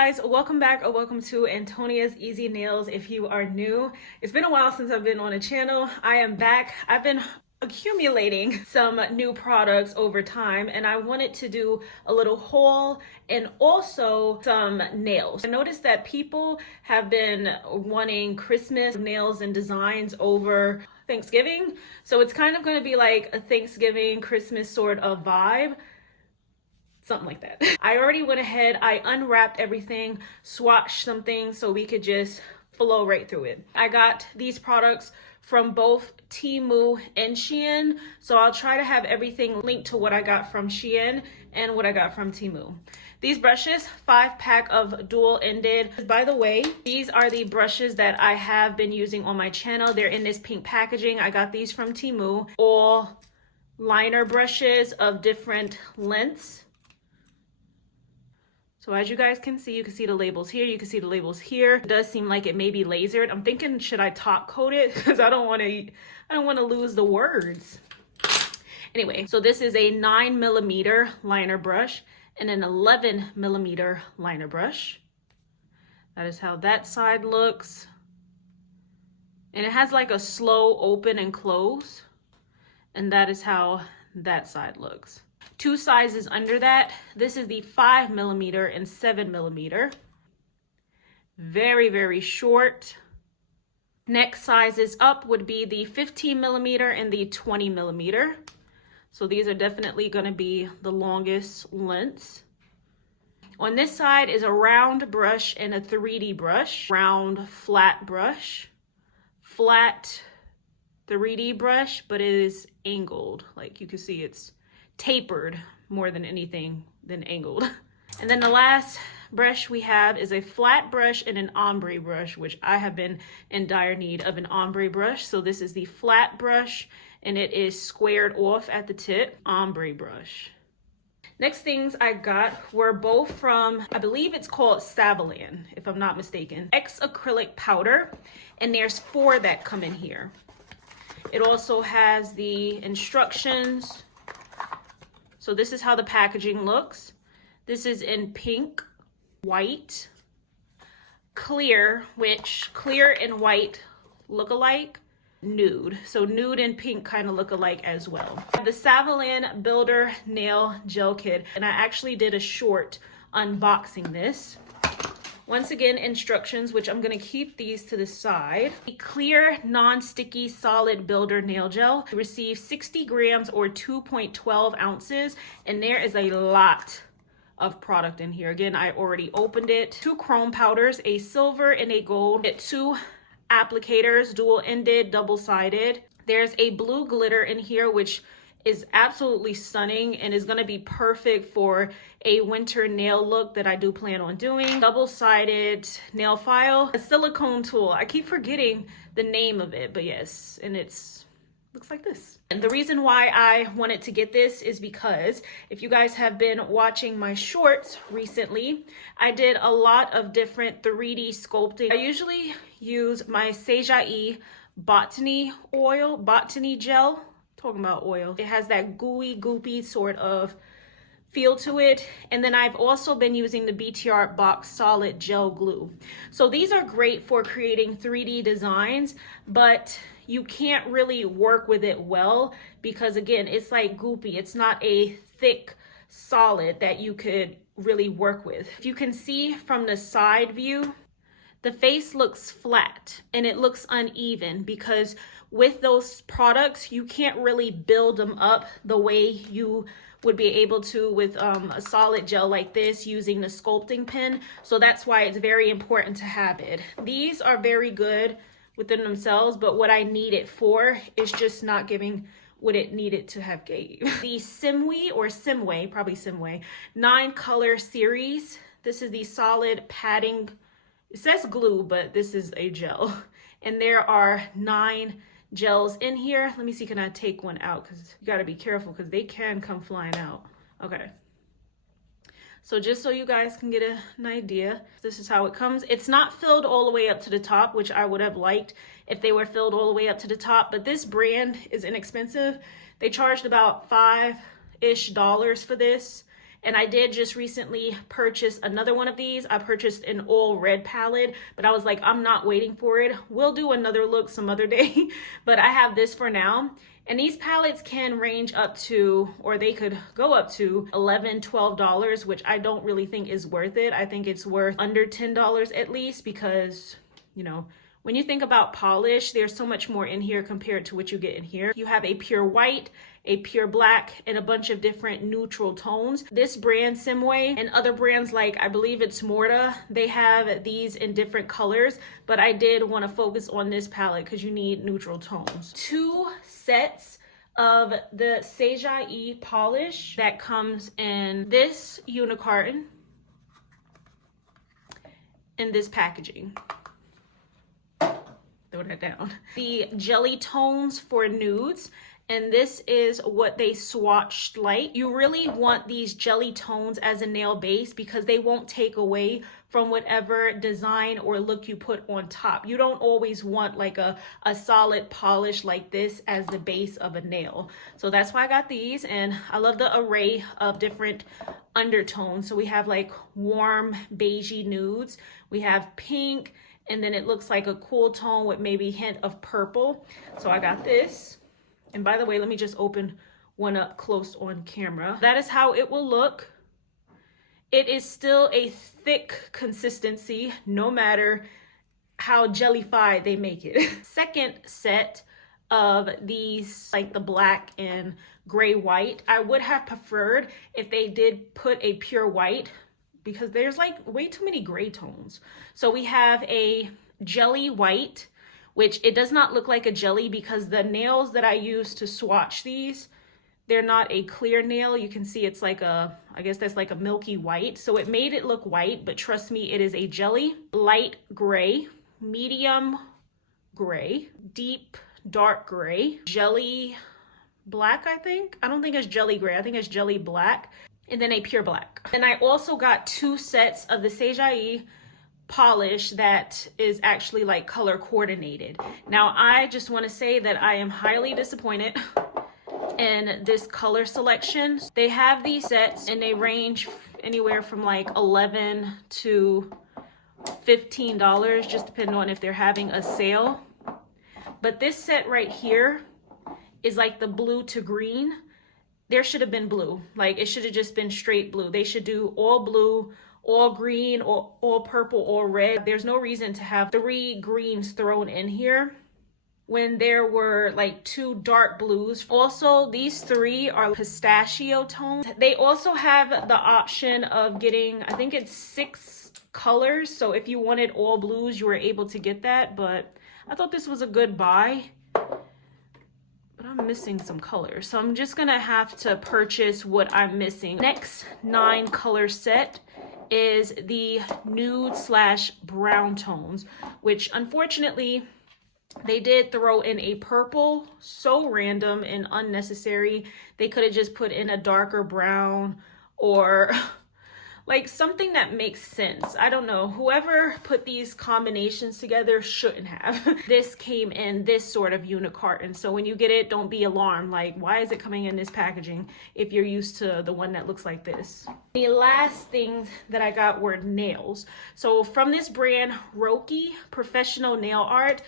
guys, welcome back or welcome to Antonia's Easy Nails. If you are new, it's been a while since I've been on a channel. I am back. I've been accumulating some new products over time and I wanted to do a little haul and also some nails. I noticed that people have been wanting Christmas nails and designs over Thanksgiving. So it's kind of going to be like a Thanksgiving Christmas sort of vibe. Something like that. I already went ahead, I unwrapped everything, swatched some things so we could just flow right through it. I got these products from both TEMU and SHEIN, so I'll try to have everything linked to what I got from SHEIN and what I got from TEMU. These brushes, 5-pack of dual-ended. By the way, these are the brushes that I have been using on my channel. They're in this pink packaging. I got these from TEMU. All liner brushes of different lengths. So as you guys can see, you can see the labels here, you can see the labels here. It does seem like it may be lasered. I'm thinking, should I top coat it? Because I don't want to lose the words. Anyway, so this is a 9mm liner brush and an 11mm liner brush. That is how that side looks. And it has like a slow open and close. And that is how that side looks. Two sizes under that. This is the 5mm and 7mm. Very, very short. Next sizes up would be the 15mm and the 20mm. So these are definitely going to be the longest lengths. On this side is a round brush and a 3D brush. Round flat brush. Flat 3D brush, but it is angled. Like you can see, it's tapered more than anything than angled. And then the last brush we have is a flat brush and an ombre brush, which I have been in dire need of an ombre brush. So this is the flat brush and it is squared off at the tip. Ombre brush. Next things I got were both from, I believe it's called Savillon, if I'm not mistaken. Acrylic powder, and there's 4 that come in here. It also has the instructions. So this is how the packaging looks. This is in pink, white, clear, which clear and white look alike, nude. So nude and pink kind of look alike as well. The Savillon Builder Nail Gel Kit, and I actually did a short unboxing this. Once again, instructions, which I'm going to keep these to the side. A clear, non-sticky, solid builder nail gel. You receive 60 grams or 2.12 ounces, and there is a lot of product in here. Again, I already opened it. 2 chrome powders, a silver and a gold. Get 2 applicators, dual-ended, double-sided. There's a blue glitter in here, which is absolutely stunning and is going to be perfect for a winter nail look that I do plan on doing. Double-sided nail file, a silicone tool. I keep forgetting the name of it, but yes, and it's looks like this. And the reason why I wanted to get this is because if you guys have been watching my shorts recently, I did a lot of different 3D sculpting. I usually use my Xeijayi botany gel. Talking about oil. It has that gooey, goopy sort of feel to it. And then I've also been using the BTR Box Solid Gel Glue. So these are great for creating 3D designs, but you can't really work with it well because again, it's like goopy. It's not a thick solid that you could really work with. If you can see from the side view, the face looks flat and it looks uneven because with those products, you can't really build them up the way you would be able to with a solid gel like this using the sculpting pen. So that's why it's very important to have it. These are very good within themselves, but what I need it for is just not giving what it needed to have gave. The Simway, probably Simway, 9-color series. This is the solid padding. It says glue, but this is a gel. And there are 9 gels in here. Let me see, can I take one out? Because you got to be careful because they can come flying out. Okay. So just so you guys can get an idea, this is how it comes. It's not filled all the way up to the top, which I would have liked if they were filled all the way up to the top. But this brand is inexpensive. They charged about $5-ish for this. And I did just recently purchase another one of these. I purchased an all red palette, but I was like, I'm not waiting for it. We'll do another look some other day, but I have this for now. And these palettes can range up to, or they could go up to $11, $12, which I don't really think is worth it. I think it's worth under $10 at least, because, you know, when you think about polish, there's so much more in here compared to what you get in here. You have a pure white, a pure black, and a bunch of different neutral tones. This brand, Simway, and other brands like, I believe it's Morta, they have these in different colors, but I did want to focus on this palette because you need neutral tones. 2 sets of the Xeijayi polish that comes in this unicarton in this packaging. Throw that down. The jelly tones for nudes, and this is what they swatched like. You really want these jelly tones as a nail base because they won't take away from whatever design or look you put on top. You don't always want like a solid polish like this as the base of a nail. So that's why I got these, and I love the array of different undertones. So we have like warm beigey nudes, we have pink, and then it looks like a cool tone with maybe a hint of purple. So I got this. And by the way, let me just open one up close on camera. That is how it will look. It is still a thick consistency, no matter how jellified they make it. Second set of these, like the black and gray white, I would have preferred if they did put a pure white, because there's like way too many gray tones. So we have a jelly white, which it does not look like a jelly because the nails that I use to swatch these, they're not a clear nail. You can see it's like a, I guess that's like a milky white. So it made it look white, but trust me, it is a jelly. Light gray, medium gray, deep dark gray, jelly black, I think. I don't think it's jelly gray, I think it's jelly black, and then a pure black. And I also got 2 sets of the Xeijayi polish that is actually like color coordinated. Now I just want to say that I am highly disappointed in this color selection. They have these sets and they range anywhere from like $11 to $15, just depending on if they're having a sale. But this set right here is like the blue to green. There should have been blue. Like it should have just been straight blue. They should do all blue, all green, or all purple, or red. There's no reason to have 3 greens thrown in here when there were like 2 dark blues. Also, these 3 are pistachio tones. They also have the option of getting, I think it's 6 colors. So if you wanted all blues, you were able to get that. But I thought this was a good buy. But I'm missing some colors, so I'm just gonna have to purchase what I'm missing. Next 9 color set is the nude / brown tones, which unfortunately they did throw in a purple. So random and unnecessary. They could have just put in a darker brown or like something that makes sense. I don't know. Whoever put these combinations together shouldn't have. This came in this sort of unicarton. So when you get it, don't be alarmed. Like, why is it coming in this packaging if you're used to the one that looks like this? The last things that I got were nails. So from this brand, Roki Professional Nail Art,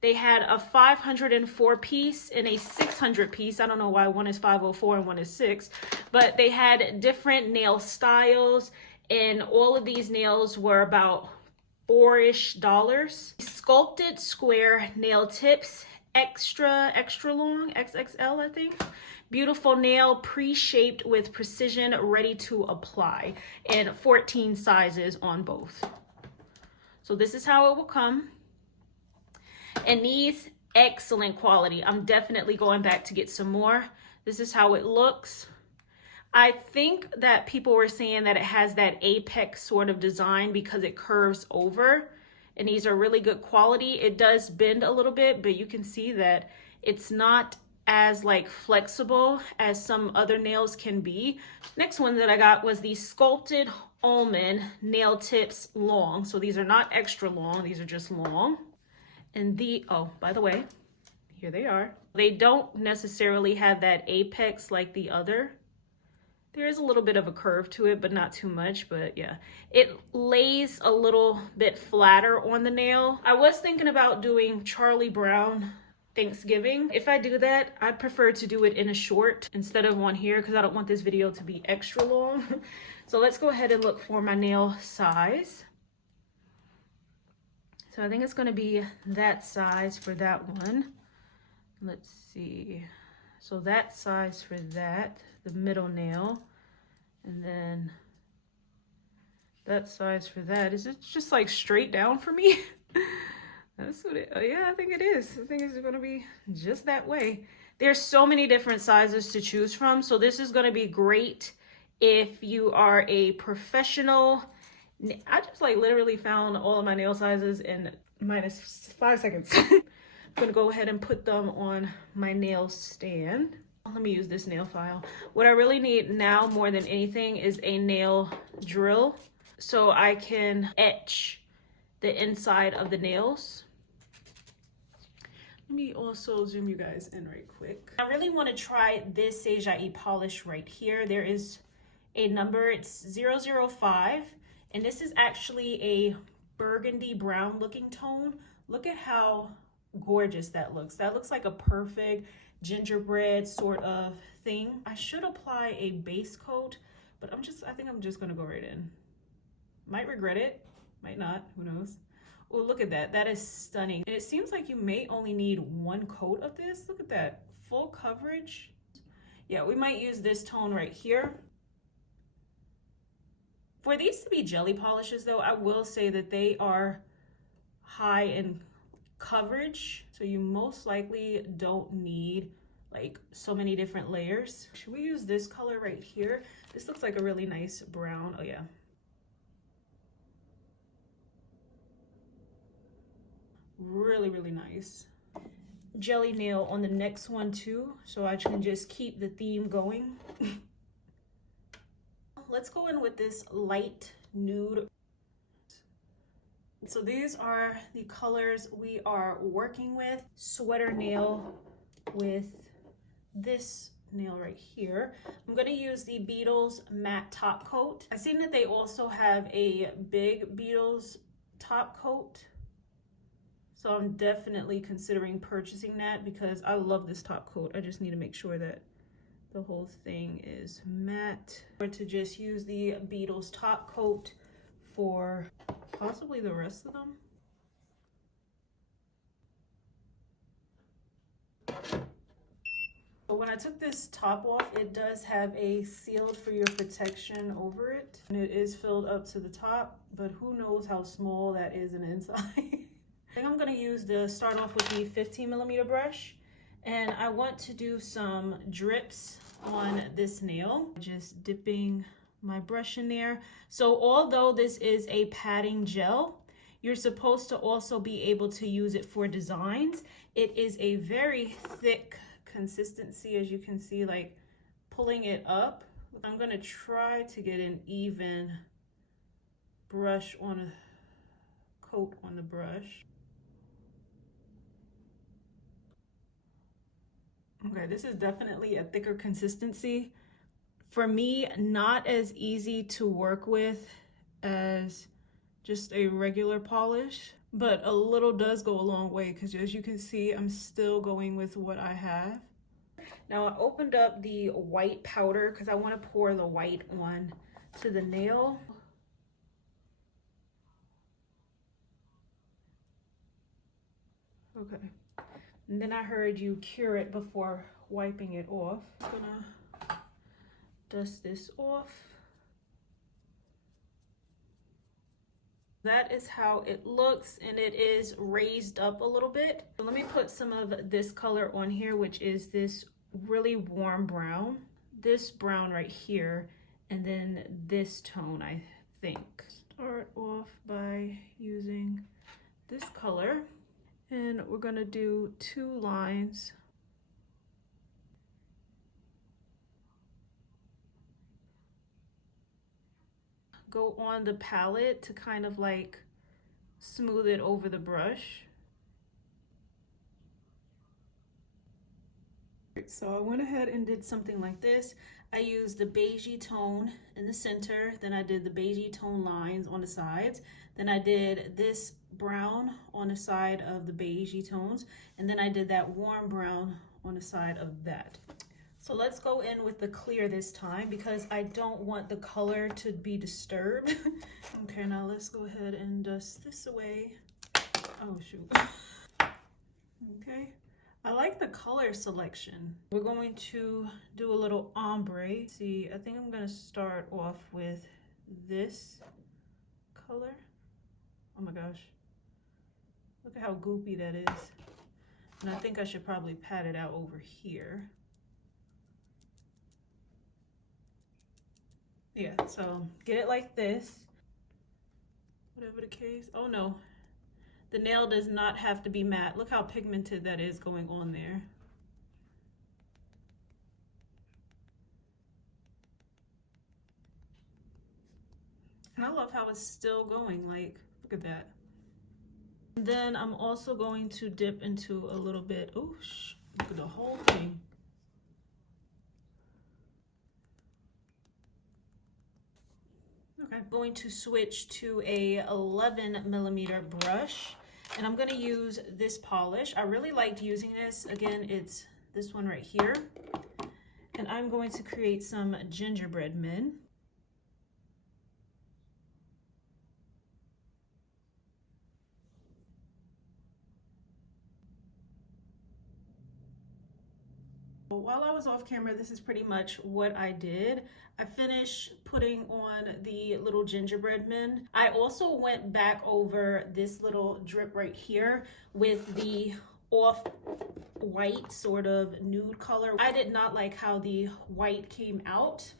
they had a 504 piece and a 600 piece. I don't know why one is 504 and one is 6, but they had different nail styles, and all of these nails were about $4-ish. Sculpted square nail tips, extra long, XXL, I think. Beautiful nail, pre-shaped with precision, ready to apply, and 14 sizes on both. So this is how it will come. And these, excellent quality. I'm definitely going back to get some more. This is how it looks. I think that people were saying that it has that apex sort of design because it curves over. And these are really good quality. It does bend a little bit, but you can see that it's not as like flexible as some other nails can be. Next one that I got was the Sculpted Almond Nail Tips Long. So these are not extra long, these are just long. And oh, by the way, here they are. They don't necessarily have that apex like the other There is a little bit of a curve to it, but not too much. But yeah, it lays a little bit flatter on the nail. I was thinking about doing Charlie Brown Thanksgiving. If I do that, I'd prefer to do it in a short instead of one here because I don't want this video to be extra long. So let's go ahead and look for my nail size. So I think it's going to be that size for that one. Let's see. So that size for that, the middle nail. And then that size for that. Is it just like straight down for me? That's what it, oh yeah, I think it is. I think it's going to be just that way. There's so many different sizes to choose from. So this is going to be great if you are a professional. I just like literally found all of my nail sizes in -5 seconds. I'm gonna go ahead and put them on my nail stand. Let me use this nail file. What I really need now more than anything is a nail drill so I can etch the inside of the nails. Let me also zoom you guys in right quick. I really want to try this Xeijayi polish right here. There is a number, it's 005. And this is actually a burgundy brown looking tone. Look at how gorgeous that looks. That looks like a perfect gingerbread sort of thing. I should apply a base coat, but I think I'm just gonna go right in. Might regret it, might not, who knows. Oh, look at that, that is stunning. And it seems like you may only need one coat of this. Look at that, full coverage. Yeah, we might use this tone right here. For these to be jelly polishes though, I will say that they are high in coverage. So you most likely don't need like so many different layers. Should we use this color right here? This looks like a really nice brown. Oh yeah. Really, really nice. Jelly nail on the next one too. So I can just keep the theme going. Let's go in with this light nude. So these are the colors we are working with. Sweater nail with this nail right here. I'm going to use the Beetles matte top coat. I've seen that they also have a big Beetles top coat. So I'm definitely considering purchasing that because I love this top coat. I just need to make sure that the whole thing is matte. Or to just use the Beetles top coat for possibly the rest of them. But when I took this top off, it does have a sealed for your protection over it. And it is filled up to the top, but who knows how small that is in the inside. I think I'm gonna start off with the 15mm brush. And I want to do some drips on this nail. Just dipping my brush in there. So although this is a padding gel, you're supposed to also be able to use it for designs. It is a very thick consistency, as you can see, like pulling it up. I'm gonna try to get an even brush on a coat on the brush. Okay, this is definitely a thicker consistency. For me, not as easy to work with as just a regular polish, but a little does go a long way because as you can see, I'm still going with what I have. Now I opened up the white powder because I want to pour the white on to the nail. Okay. And then I heard you cure it before wiping it off. I'm gonna dust this off. That is how it looks, and it is raised up a little bit. So let me put some of this color on here, which is this really warm brown. This brown right here, and then this tone, I think. Start off by using this color. And we're gonna do 2 lines. Go on the palette to kind of like smooth it over the brush. So I went ahead and did something like this. I used the beigey tone in the center, then I did the beigey tone lines on the sides, then I did this brown on the side of the beigey tones, and then I did that warm brown on the side of that. So let's go in with the clear this time because I don't want the color to be disturbed. Okay, now let's go ahead and dust this away. Oh shoot. Okay. I like the color selection. We're going to do a little ombre. See, I think I'm gonna start off with this color. Oh my gosh. Look at how goopy that is. And I think I should probably pat it out over here. Yeah, so get it like this. Whatever the case. Oh no. The nail does not have to be matte. Look how pigmented that is going on there. And I love how it's still going, like, look at that. And then I'm also going to dip into a little bit, oh, look at the whole thing. Okay, I'm going to switch to a 11mm brush. And I'm gonna use this polish. I really liked using this. Again, it's this one right here. And I'm going to create some gingerbread men. While I was off camera, this is pretty much what I did. I finished putting on the little gingerbread men. I also went back over this little drip right here with the off-white sort of nude color. I did not like how the white came out.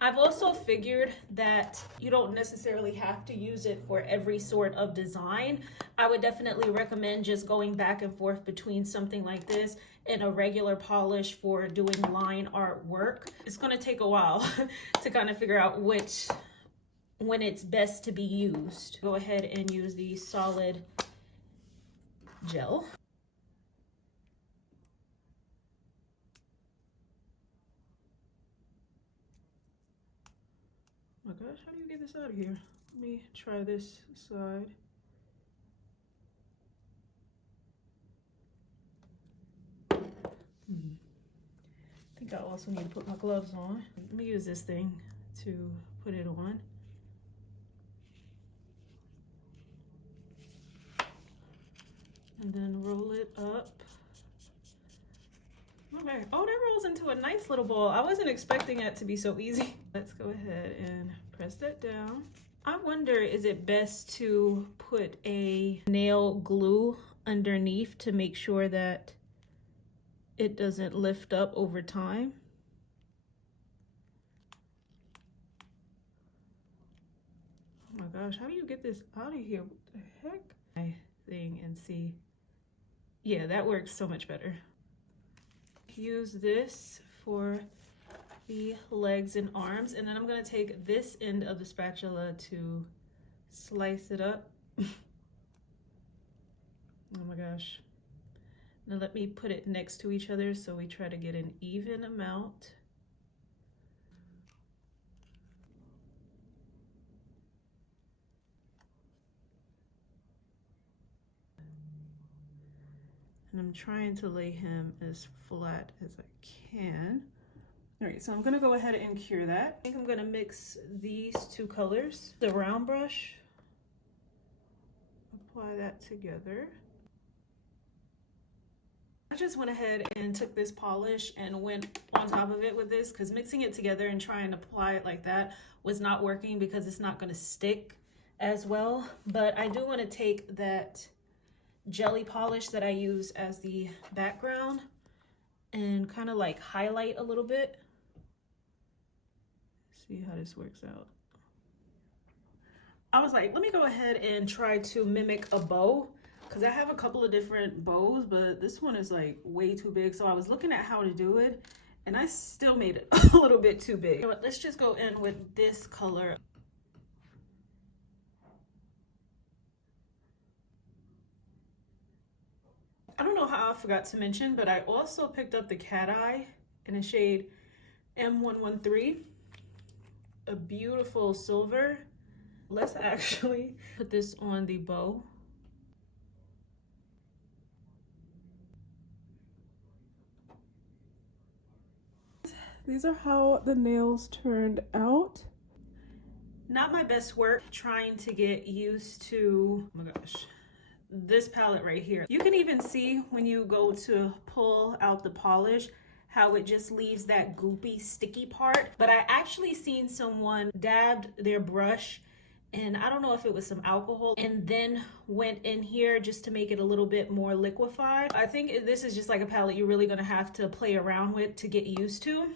I've also figured that you don't necessarily have to use it for every sort of design. I would definitely recommend just going back and forth between something like this and a regular polish for doing line art work. It's gonna take a while to kind of figure out when it's best to be used. Go ahead and use the solid gel. Oh my gosh, how do you get this out of here? Let me try this side. I think I also need to put my gloves on. Let me use this thing to put it on. And then roll it up. Okay, oh, that rolls into a nice little ball. I wasn't expecting it to be so easy. Let's go ahead and press that down. I wonder, is it best to put a nail glue underneath to make sure that it doesn't lift up over time? Oh my gosh, how do you get this out of here? What the heck? My thing and see. Yeah, that works so much better. Use this for the legs and arms, and then I'm gonna take this end of the spatula to slice it up. Oh my gosh. Now let me put it next to each other so we try to get an even amount. And I'm trying to lay him as flat as I can. All right, so I'm gonna go ahead and cure that. I think I'm gonna mix these two colors. The round brush, apply that together. I just went ahead and took this polish and went on top of it with this because mixing it together and trying to apply it like that was not working because it's not gonna stick as well. But I do wanna take that jelly polish that I use as the background and kind of like highlight a little bit. See how this works out. I was like, let me go ahead and try to mimic a bow because I have a couple of different bows, but this one is like way too big. So I was looking at how to do it and I still made it a little bit too big. You know what, let's just go in with this color. I don't know know how I forgot to mention, but I also picked up the cat eye in a shade M113, a beautiful silver. Let's actually put this on the bow. These are how the nails turned out. Not my best work trying to get used to, oh my gosh, this palette right here. You can even see when you go to pull out the polish how it just leaves that goopy, sticky part. But I actually seen someone dabbed their brush, and I don't know if it was some alcohol, and then went in here just to make it a little bit more liquefied. I think this is just like a palette you're really gonna have to play around with to get used to.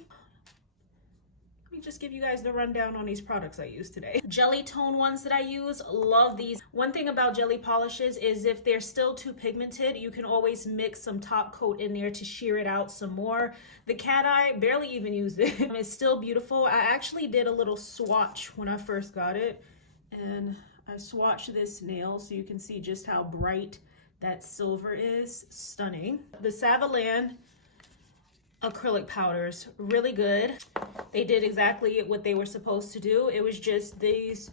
Let me just give you guys the rundown on these products I use today. Jelly tone ones that I use, love these. One thing about jelly polishes is if they're still too pigmented, you can always mix some top coat in there to sheer it out some more. The cat eye, barely even used it. It's still beautiful. I actually did a little swatch when I first got it, and I swatched this nail so you can see just how bright that silver is. Stunning. The Savalan acrylic powders, really good. They did exactly what they were supposed to do. It was just these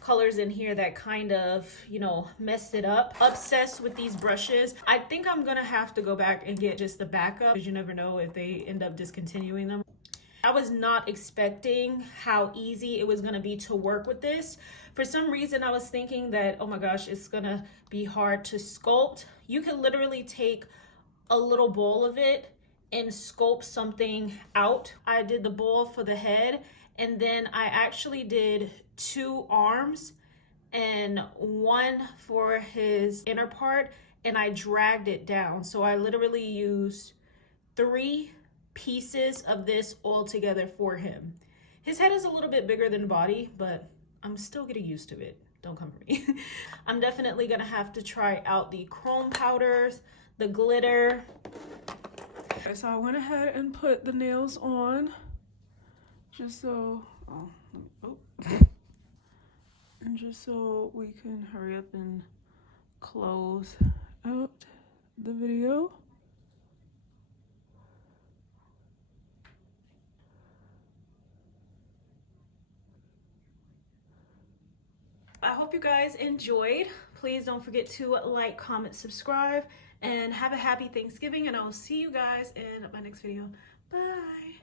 colors in here that kind of, you know, messed it up. Obsessed with these brushes. I think I'm gonna have to go back and get just the backup, because you never know if they end up discontinuing them. I was not expecting how easy it was gonna be to work with this. For some reason, I was thinking that, oh my gosh, it's gonna be hard to sculpt. You can literally take a little bowl of it and sculpt something out. I did the bowl for the head, and then I actually did 2 arms and 1 for his inner part, and I dragged it down. So I literally used 3 pieces of this all together for him. His head is a little bit bigger than the body, but I'm still getting used to it. Don't come for me. I'm definitely gonna have to try out the chrome powders, the glitter. So I went ahead and put the nails on just so, and just so we can hurry up and close out the video. I hope you guys enjoyed. Please don't forget to like, comment, subscribe, and have a happy Thanksgiving, and I will see you guys in my next video. Bye.